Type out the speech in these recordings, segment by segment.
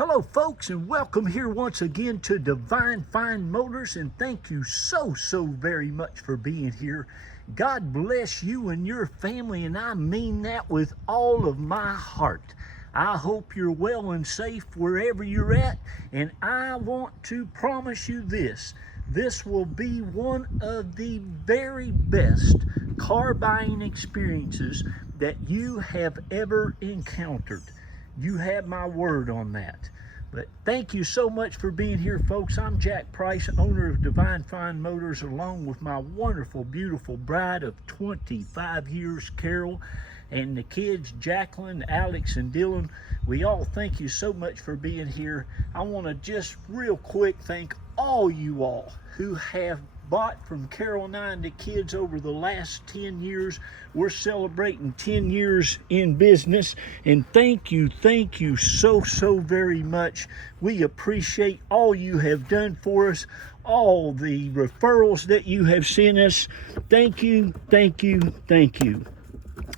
Hello folks, and welcome here once again to Divine Fine Motors, and thank you so very much for being here. God bless you and your family, and I mean that with all of my heart. I hope you're well and safe wherever you're at, and I want to promise you this will be one of the very best car buying experiences that you have ever encountered. You have my word on that. But thank you so much for being here, folks. I'm Jack Price, owner of Divine Fine Motors, along with my wonderful, beautiful bride of 25 years, Carol, and the kids, Jacqueline, Alex, and Dylan. We all thank you so much for being here. I want to just real quick thank all you all who have bought from Carol and I and the kids over the last 10 years. We're celebrating 10 years in business, and thank you so very much. We appreciate all you have done for us, all the referrals that you have sent us. Thank you.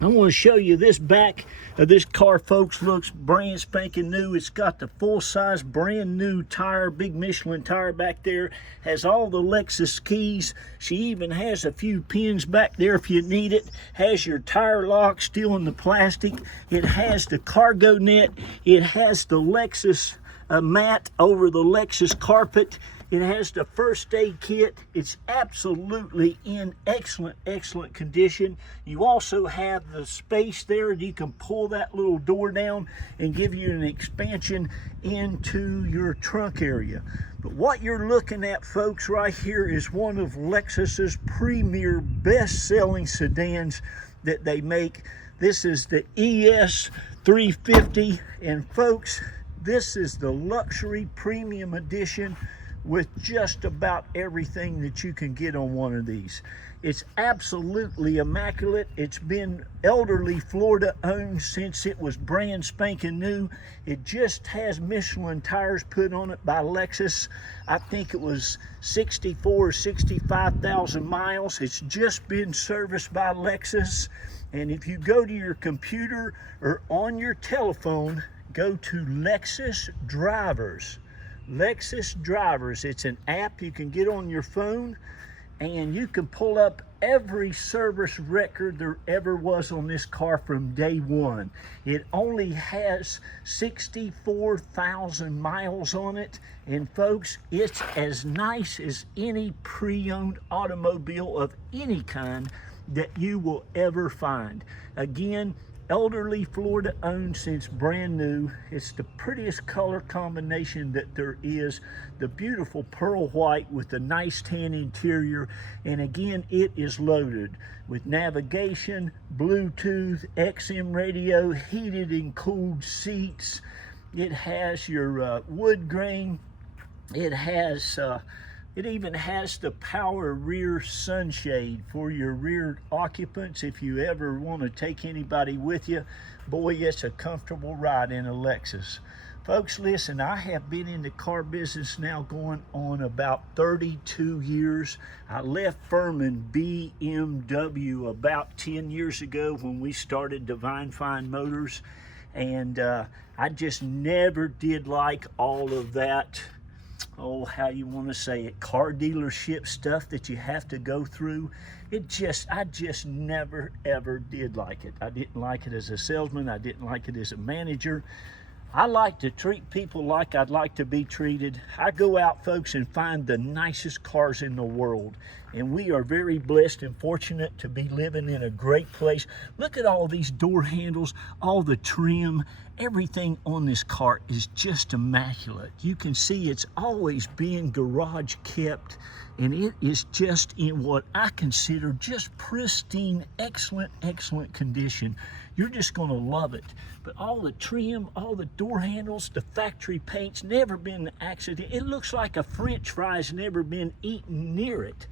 I want to show you this back of this car, folks. Looks brand spanking new. It's got the full-size brand new tire, big Michelin tire back there. Has all the Lexus keys. She even has a few pins back there if you need it. Has your tire lock still in the plastic. It has the cargo net. It has the Lexus mat over the Lexus carpet. It has the first aid kit. It's absolutely in excellent condition. You also have the space there. You can pull that little door down and give you an expansion into your trunk area. But what you're looking at, folks, right here is one of Lexus's premier best-selling sedans that they make. This is the ES350, and folks, this is the luxury premium edition with just about everything that you can get on one of these. It's absolutely immaculate. It's been elderly Florida owned since it was brand spanking new. It just has Michelin tires put on it by Lexus. I think it was 64 or 65,000 miles. It's just been serviced by Lexus. And if you go to your computer or on your telephone, go to Lexus Drivers. Lexus Drivers. It's an app you can get on your phone, and you can pull up every service record there ever was on this car from day one. It only has 64,000 miles on it, and folks, it's as nice as any pre-owned automobile of any kind that you will ever find. Again, elderly Florida owned since brand new. It's the prettiest color combination that there is. The beautiful pearl white with the nice tan interior. And again, it is loaded with navigation, Bluetooth, XM radio, heated and cooled seats. It has your wood grain. It even has the power rear sunshade for your rear occupants if you ever want to take anybody with you. Boy, it's a comfortable ride in a Lexus. Folks, listen, I have been in the car business now going on about 32 years. I left Furman BMW about 10 years ago when we started Divine Fine Motors, and I just never did like all of that, oh, how you want to say it, car dealership stuff that you have to go through. I just never ever did like it. I didn't like it as a salesman. I didn't like it as a manager. I like to treat people like I'd like to be treated. I go out, folks, and find the nicest cars in the world. And we are very blessed and fortunate to be living in a great place. Look at all these door handles, all the trim. Everything on this car is just immaculate. You can see it's always being garage kept, and it is just in what I consider just pristine, excellent condition. You're just gonna love it. But all the trim, all the door handles, the factory paint's never been an accident. It looks like a French fry's never been eaten near it.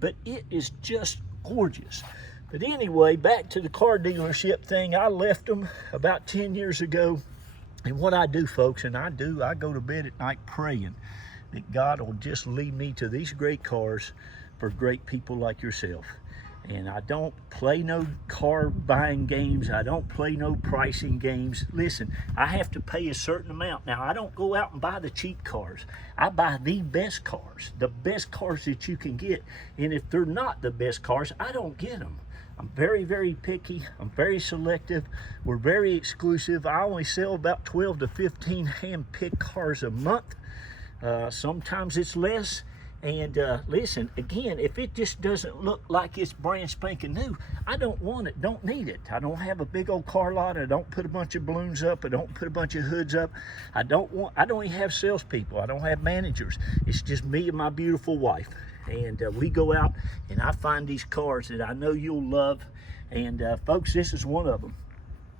But it is just gorgeous. But anyway, back to the car dealership thing. I left them about 10 years ago. And what I do, folks, I go to bed at night praying that God will just lead me to these great cars for great people like yourself. And I don't play no car buying games. I don't play no pricing games. Listen, I have to pay a certain amount. Now, I don't go out and buy the cheap cars. I buy the best cars that you can get. And if they're not the best cars, I don't get them. I'm very, very picky. I'm very selective. We're very exclusive. I only sell about 12 to 15 hand-picked cars a month. Sometimes it's less. And listen, again, if it just doesn't look like it's brand spanking new, I don't want it, don't need it. I don't have a big old car lot. I don't put a bunch of balloons up. I don't put a bunch of hoods up. I don't even have salespeople. I don't have managers. It's just me and my beautiful wife. And we go out and I find these cars that I know you'll love. And folks, this is one of them.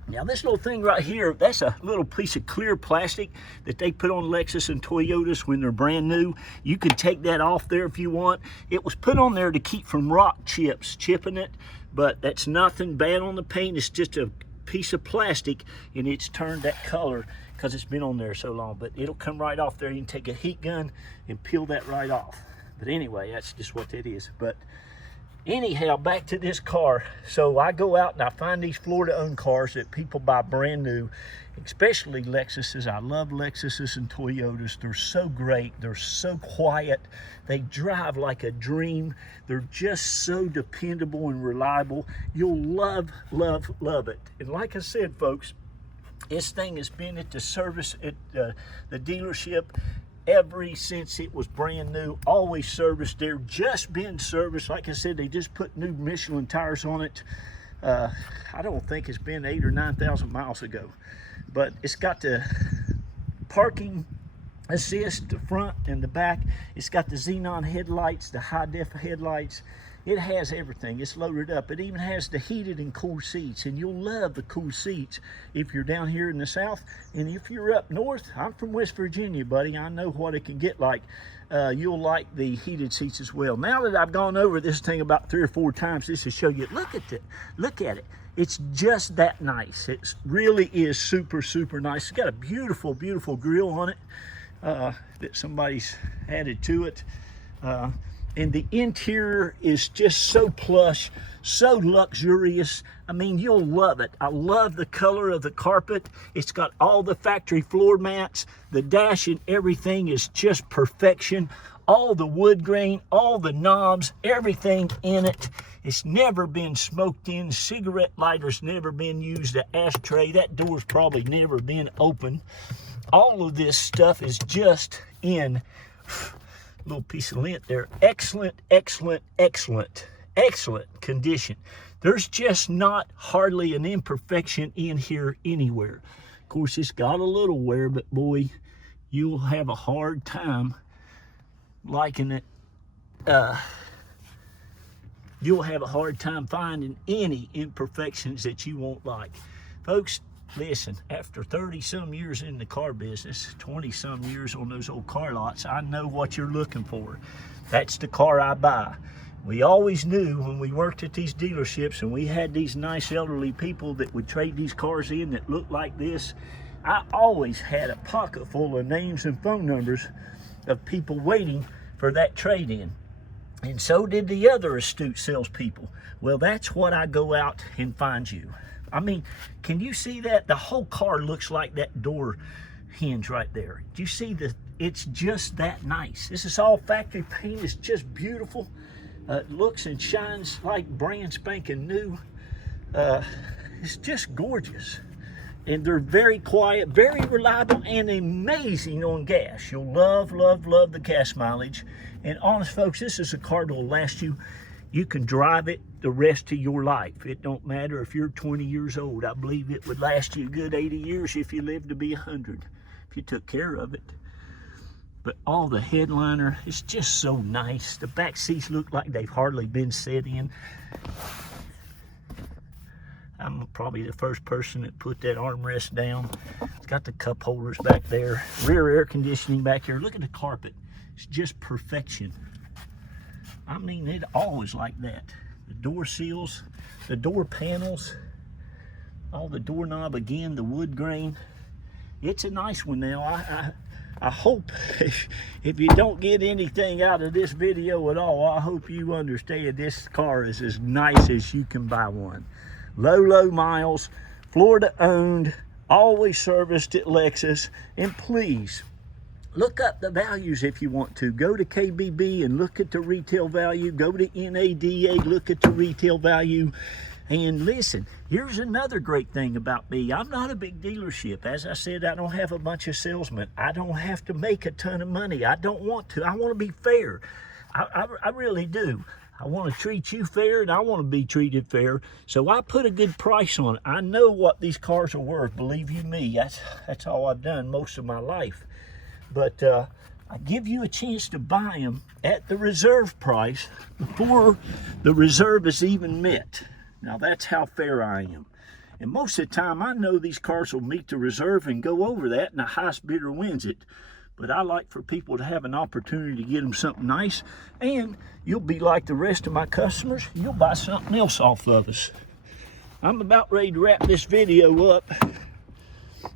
Now this little thing right here, that's a little piece of clear plastic that they put on Lexus and Toyotas when they're brand new. You can take that off there if you want. It was put on there to keep from rock chipping it, but that's nothing bad on the paint. It's just a piece of plastic and it's turned that color because it's been on there so long, but it'll come right off there. You can take a heat gun and peel that right off. But anyway, that's just what that is. But anyhow, back to this car. So I go out and I find these Florida-owned cars that people buy brand new, especially Lexuses. I love Lexuses and Toyotas. They're so great. They're so quiet. They drive like a dream. They're just so dependable and reliable. You'll love, love, love it. And like I said, folks, this thing has been at the service at the dealership ever since it was brand new, always serviced there, just been serviced. Like I said, they just put new Michelin tires on it. I don't think it's been 8,000 or 9,000 miles ago, but it's got the parking assist, the front and the back. It's got the xenon headlights, the high def headlights. It has everything. It's loaded up. It even has the heated and cool seats, and you'll love the cool seats if you're down here in the south. And if you're up north, I'm from West Virginia, buddy. I know what it can get like. You'll like the heated seats as well. Now that I've gone over this thing about 3 or 4 times, this will show you. Look at it. Look at it. It's just that nice. It really is super, super nice. It's got a beautiful, beautiful grill on it that somebody's added to it. And the interior is just so plush, so luxurious. I mean, you'll love it. I love the color of the carpet. It's got all the factory floor mats. The dash and everything is just perfection. All the wood grain, all the knobs, everything in it. It's never been smoked in. Cigarette lighter's never been used. The ashtray, that door's probably never been opened. All of this stuff is just in little piece of lint there. Excellent, excellent, excellent, excellent condition. There's just not hardly an imperfection in here anywhere. Of course, it's got a little wear, but boy, you'll have a hard time liking it. You'll have a hard time finding any imperfections that you won't like. Folks, listen, after 30-some years in the car business, 20-some years on those old car lots, I know what you're looking for. That's the car I buy. We always knew when we worked at these dealerships and we had these nice elderly people that would trade these cars in that looked like this, I always had a pocket full of names and phone numbers of people waiting for that trade-in. And so did the other astute salespeople. Well, that's what I go out and find you. I mean, can you see that? The whole car looks like that door hinge right there. Do you see that? It's just that nice. This is all factory paint. It's just beautiful. It looks and shines like brand spanking new. It's just gorgeous. And they're very quiet, very reliable, and amazing on gas. You'll love, love, love the gas mileage. And honest folks, this is a car that will last you. You can drive it the rest of your life. It don't matter if you're 20 years old. I believe it would last you a good 80 years if you lived to be 100, if you took care of it. But all the headliner, it's just so nice. The back seats look like they've hardly been set in. I'm probably the first person that put that armrest down. It's got the cup holders back there. Rear air conditioning back here. Look at the carpet. It's just perfection. I mean, it always like that. The door seals, the door panels, all the doorknob again, the wood grain. It's a nice one now. I hope if you don't get anything out of this video at all, I hope you understand this car is as nice as you can buy one. Low miles, Florida owned, always serviced at Lexus. And please, look up the values if you want to. Go to KBB and look at the retail value. Go to NADA, look at the retail value. And listen, here's another great thing about me. I'm not a big dealership. As I said, I don't have a bunch of salesmen. I don't have to make a ton of money. I don't want to. I want to be fair. I really do. I want to treat you fair, and I want to be treated fair. So I put a good price on it. I know what these cars are worth, believe you me. That's all I've done most of my life. But I give you a chance to buy them at the reserve price before the reserve is even met. Now that's how fair I am. And most of the time I know these cars will meet the reserve and go over that, and the highest bidder wins it. But I like for people to have an opportunity to get them something nice, and you'll be like the rest of my customers. You'll buy something else off of us. I'm about ready to wrap this video up.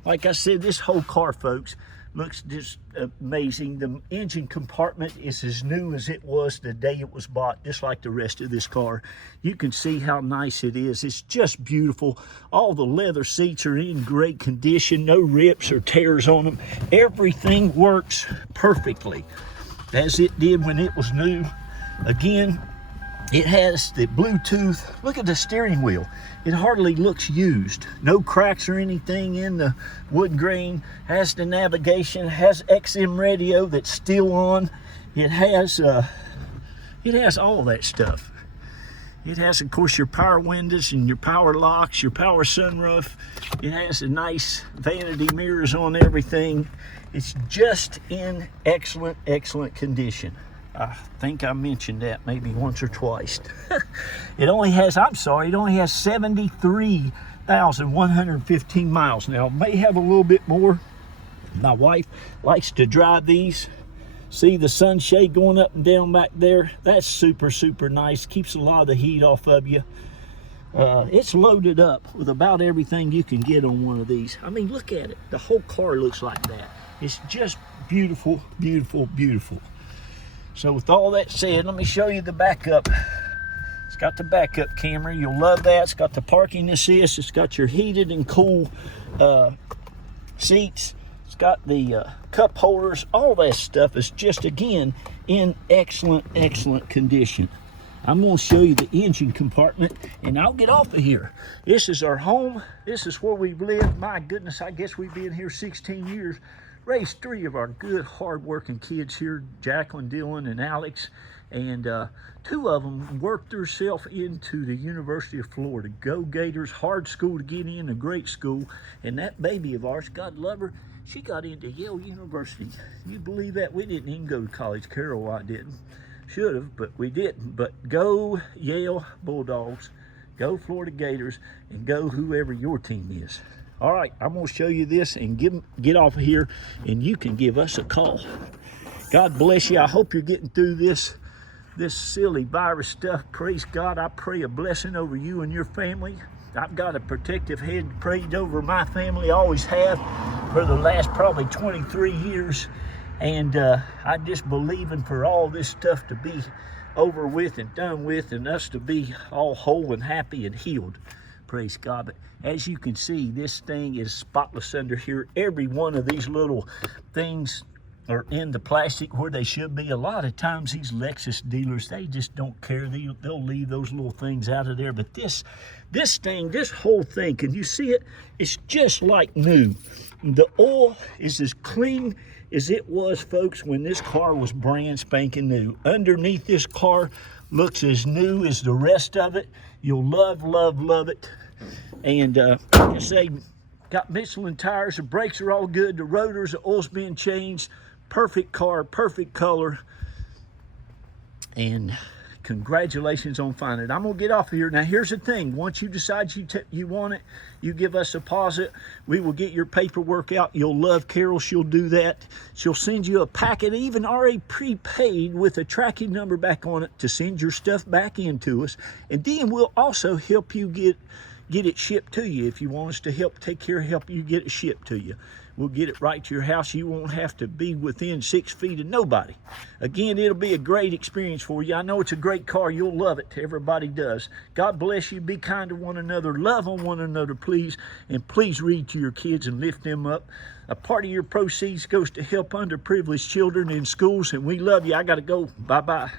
Like I said, this whole car, folks, looks just amazing. The engine compartment is as new as it was the day it was bought, just like the rest of this car. You can see how nice it is. It's just beautiful. All the leather seats are in great condition. No rips or tears on them. Everything works perfectly as it did when it was new. Again, it has the Bluetooth. Look at the steering wheel. It hardly looks used. No cracks or anything in the wood grain. Has the navigation. Has XM radio that's still on. It has all that stuff. It has, of course, your power windows and your power locks, your power sunroof. It has a nice vanity mirrors on everything. It's just in excellent condition. I think I mentioned that maybe once or twice. It only has 73,115 miles. Now, it may have a little bit more. My wife likes to drive these. See the sunshade going up and down back there? That's super nice. Keeps a lot of the heat off of you. It's loaded up with about everything you can get on one of these. I mean, look at it. The whole car looks like that. It's just beautiful. So with all that said, let me show you the backup. It's got the backup camera. You'll love that. It's got the parking assist. It's got your heated and cool seats. It's got the cup holders. All that stuff is just, again, in excellent condition. I'm going to show you the engine compartment, and I'll get off of here. This is our home. This is where we've lived. My goodness, I guess we've been here 16 years. Raised 3 of our good, hard-working kids here, Jacqueline, Dylan, and Alex. And 2 of them worked themselves into the University of Florida. Go Gators, hard school to get in, a great school. And that baby of ours, God love her, she got into Yale University. You believe that? We didn't even go to college. Carol, I didn't. Should have, but we didn't. But go Yale Bulldogs, go Florida Gators, and go whoever your team is. All right, I'm going to show you this and get off of here, and you can give us a call. God bless you. I hope you're getting through this silly virus stuff. Praise God. I pray a blessing over you and your family. I've got a protective head prayed over my family. I always have for the last probably 23 years. And I just believing for all this stuff to be over with and done with, and us to be all whole and happy and healed. Praise God. But as you can see, this thing is spotless under here. Every one of these little things are in the plastic where they should be. A lot of times these Lexus dealers, they just don't care. They'll leave those little things out of there. But this whole thing, can you see it? It's just like new. The oil is as clean as it was, folks, when this car was brand spanking new. Underneath this car looks as new as the rest of it. You'll love it. And like I say, got Michelin tires. The brakes are all good. The rotors, the oil's being changed. Perfect car, perfect color. And congratulations on finding it. I'm gonna get off of here. Now here's the thing. Once you decide you want it, you give us a deposit. We will get your paperwork out. You'll love Carol. She'll do that. She'll send you a packet, even already prepaid, with a tracking number back on it to send your stuff back into us. And then we'll also help you get it shipped to you if you want us to help you get it shipped to you. We'll get it right to your house. You won't have to be within 6 feet of nobody. Again, it'll be a great experience for you. I know it's a great car. You'll love it. Everybody does. God bless you. Be kind to one another. Love on one another, please. And please read to your kids and lift them up. A part of your proceeds goes to help underprivileged children in schools, and we love you. I got to go. Bye-bye.